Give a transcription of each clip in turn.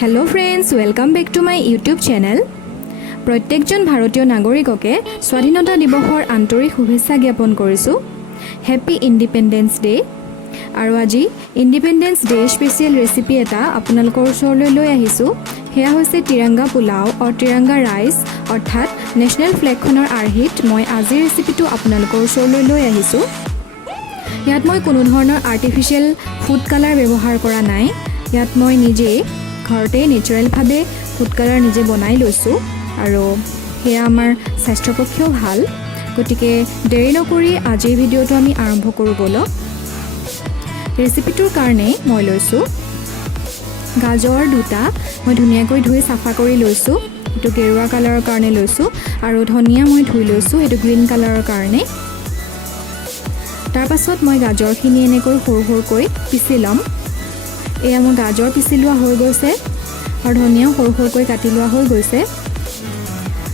Hello friends, welcome back to my YouTube channel. প্ৰত্যেকজন ভাৰতীয় নাগৰিককে স্বাধীনতা দিৱসৰ আন্তৰিক শুভেচ্ছা জ্ঞাপন কৰিছো। Happy independence day. আৰু আজি ইন্ডিপেন্ডেন্স ডে স্পেশাল ৰেচিপি এটা আপোনালোকৰ ওচৰলৈ লৈ আহিছো। হেয়া হৈছে তিৰংগা পোলাও আৰু তিৰংগা ৰাইচ অৰ্থাৎ নেশনেল ফ্লেগখনৰ আৰ্হিত মই আজি ৰেচিপিটো আপোনালোকৰ ওচৰলৈ লৈ আহিছো। ইয়াত মই কোনো ধৰণৰ আৰ্টিফিশিয়াল ফুড কালাৰ ব্যৱহাৰ কৰা নাই। ইয়াত মই নিজে ঘৰতে নেচাৰেল ভাবে ফুড কালাৰ নিজে বনাই লৈছো আৰু হেয়া আমাৰ স্বাস্থ্যৰ পক্ষেও ভাল। গতিকে দেৰি নকৰি আজিৰ ভিডিঅটো আমি আৰম্ভ কৰো বলো। ৰেচিপিটোৰ কাৰণে মই লৈছো গাজৰ দুটা মই ধুনীয়াকৈ ধুই সাফা কৰি লৈছো। এটো গেৰুৱা কালাৰৰ কাৰণে লৈছো আৰু ধনিয়া মই ধুই লৈছো এটো গ্ৰীন কালাৰৰ কাৰণে। তাৰ পাছত মই গাজৰখিনি এনেকৈ সৰু সৰুকৈ পিছি লম। এয়া মই গাজৰ পিছি লোৱা হৈ গৈছে আৰু ধনিয়াও সৰু সৰুকৈ কাটি লোৱা হৈ গৈছে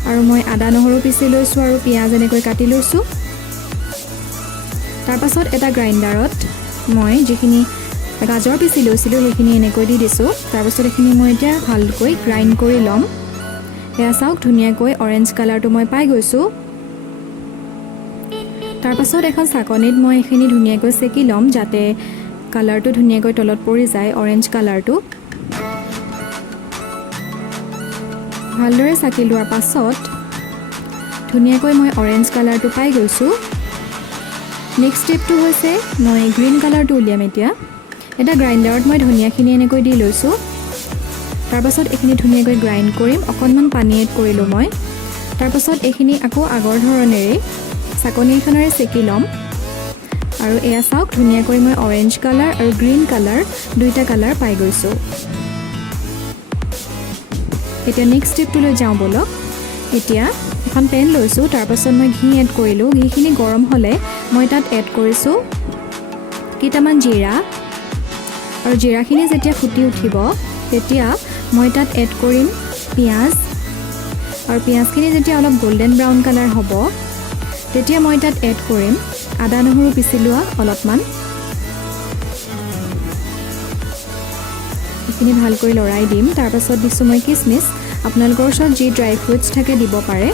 আৰু মই আদা নহৰু পিছি লৈছো আৰু পিয়াজ এনেকৈ কাটি লৈছো। তাৰ পাছত এটা গ্ৰাইণ্ডাৰত মই যিখিনি গাজৰ পিছি লৈছিলো সেইখিনি এনেকৈ দি দিছো। তাৰ পাছত এইখিনি মই এতিয়া ভালকৈ গ্ৰাইণ্ড কৰি লম। এয়া চাওক ধুনীয়াকৈ অৰেঞ্জ কালাৰটো মই পাই গৈছো। তাৰ পাছত এখন চাকনিত মই এইখিনি ধুনীয়াকৈ সেকি লম যাতে কালাৰটো ধুনীয়াকৈ তলত পৰি যায় অৰেঞ্জ কালাৰটো। ভালদৰে সাকি লোৱাৰ পাছত ধুনীয়াকৈ মই অৰেঞ্জ কালাৰটো পাই গৈছো। নেক্সট স্টেপটো হৈছে মই গ্ৰীন কালাৰটো উলিয়াম এতিয়া। এটা গ্ৰাইণ্ডাৰত মই ধনিয়াখিনি এনেকৈ দি লৈছো। তাৰ পাছত এইখিনি ধুনীয়াকৈ গ্ৰাইণ্ড কৰিম। অকণমান পানী এড কৰিলো মই। তাৰ পাছত এইখিনি আকৌ আগৰ ধৰণেৰে চাকনিখনেৰে সেকি লম আৰু এয়া চাওক ধুনীয়াকৈ মই অৰেঞ্জ কালাৰ আৰু গ্ৰীন কালাৰ দুইটা কালাৰ পাই গৈছো। এতিয়া নেক্সট স্টেপটোলৈ যাওঁ বলক। এতিয়া এখন পেন লৈছো। তাৰ পাছত মই ঘি এড কৰিলো। ঘিখিনি গৰম হলে মই তাত এড কৰিছো কেইটামান জিৰা আৰু জিৰাখিনি যেতিয়া ফুটি উঠিব তেতিয়া মই তাত এড কৰিম পিয়াজ আৰু পিয়াজখিনি যেতিয়া অলপ গোল্ডেন ব্ৰাউন কালাৰ হ'ব তেতিয়া মই তাত এড কৰিম আদা নহৰু পিছি লোৱা অলপমান। এইখিনি ভালকৈ লৰাই দিম। তাৰ পাছত দিছো মই কিচমিচ। আপোনালোকৰ ওচৰত যি ড্ৰাই ফ্ৰুটছ থাকে দিব পাৰে।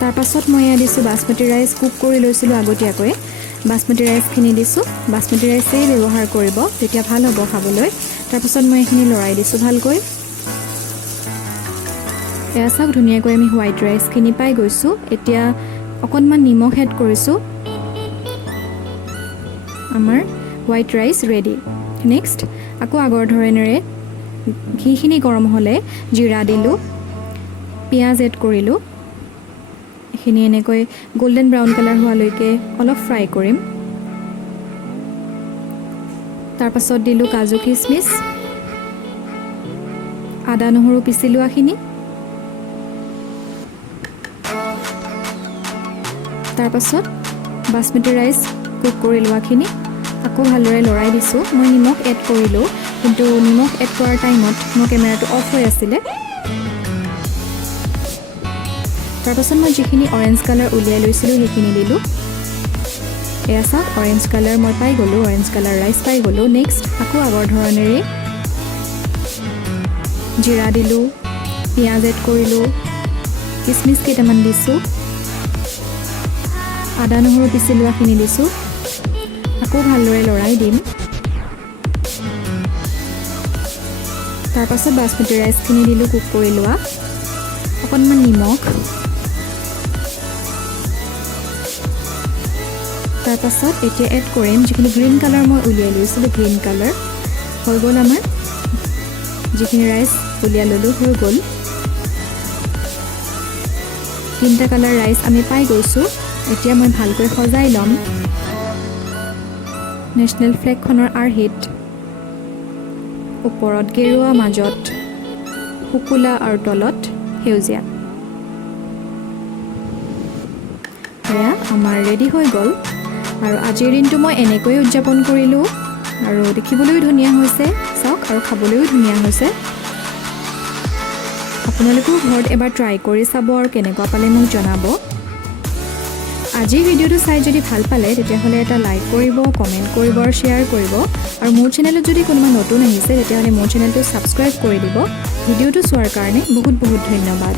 তাৰ পাছত মই দিছো বাসমতি ৰাইচ কুক কৰি লৈছিলো আগতীয়াকৈ। বাসমতি ৰাইচখিনি দিছো। বাসমতি ৰাইচেই ব্যৱহাৰ কৰিব তেতিয়া ভাল হ'ব খাবলৈ। তাৰ পাছত মই এইখিনি লৰাই দিছো ভালকৈ। এয়া চাওক ধুনীয়াকৈ আমি হোৱাইট ৰাইচখিনি পাই গৈছো। এতিয়া অকণমান নিমখ এড কৰিছো। আমাৰ হোৱাইট ৰাইচ ৰেডি। নেক্সট আকৌ আগৰ ধৰণেৰে ঘিখিনি গৰম হ'লে জিৰা দিলো, পিয়াজ এড কৰিলো। এইখিনি এনেকৈ গোল্ডেন ব্ৰাউন কালাৰ হোৱালৈকে অলপ ফ্ৰাই কৰিম। তাৰ পাছত দিলো কাজু কিচমিচ, আদা নহৰু পিছি লোৱাখিনি। তাৰ পাছত বাসমতি ৰাইচ কুক কৰি লোৱাখিনি আকৌ ভালদৰে লৰাই দিছো। মই নিমখ এড কৰিলো কিন্তু নিমখ এড কৰাৰ টাইমত মোৰ কেমেৰাটো অফ হৈ আছিলে। তাৰ পাছত মই যিখিনি অৰেঞ্জ কালাৰ উলিয়াই লৈছিলো সেইখিনি দিলো। এয়া চাওক অৰেঞ্জ কালাৰ মই পাই গলো, অৰেঞ্জ কালাৰ ৰাইচ পাই গলো। নেক্সট আকৌ আগৰ ধৰণেৰে জিৰা দিলো, পিয়াজ এড কৰিলো, কিচমিচ কেইটামান দিছো, আদা নহৰু পিছি লোৱাখিনি দিছো। আকৌ ভালদৰে লৰাই দিম। তাৰ পাছত বাসমতি ৰাইচখিনি দিলো কুক কৰি লোৱা। অকণমান নিমখ। তাৰ পাছত এতিয়া এড কৰিম যিখিনি গ্ৰীণ কালাৰ মই উলিয়াই লৈছিলো। গ্ৰীণ কালাৰ হৈ গ'ল আমাৰ যিখিনি ৰাইচ উলিয়াই ল'লো হৈ গ'ল। তিনিটা কালাৰ ৰাইচ আমি পাই গৈছো। এতিয়া মই ভালকৈ সজাই ল'ম নেশনেল ফ্লেগখনৰ আৰ্হিত। ওপৰত গেৰুৱা, মাজত শুকুলা আৰু তলত সেউজীয়া। এয়া আমাৰ ৰেডি হৈ গ'ল আৰু আজিৰ দিনটো মই এনেকৈ উদযাপন কৰিলো আৰু দেখিবলৈও ধুনীয়া হৈছে চাওক আৰু খাবলৈও ধুনীয়া হৈছে। আপোনালোকেও ঘৰত এবাৰ ট্ৰাই কৰি চাব আৰু কেনেকুৱা পালে মোক জনাব। আজিৰ ভিডিঅ'টো চাই যদি ভাল পালে তেতিয়াহ'লে এটা লাইক কৰিব, কমেণ্ট কৰিব আৰু শ্বেয়াৰ কৰিব। আৰু মোৰ চেনেলত যদি কোনোবা নতুন আহিছে তেতিয়াহ'লে মোৰ চেনেলটো ছাবস্ক্ৰাইব কৰি দিব। ভিডিঅ'টো চোৱাৰ কাৰণে বহুত বহুত ধন্যবাদ।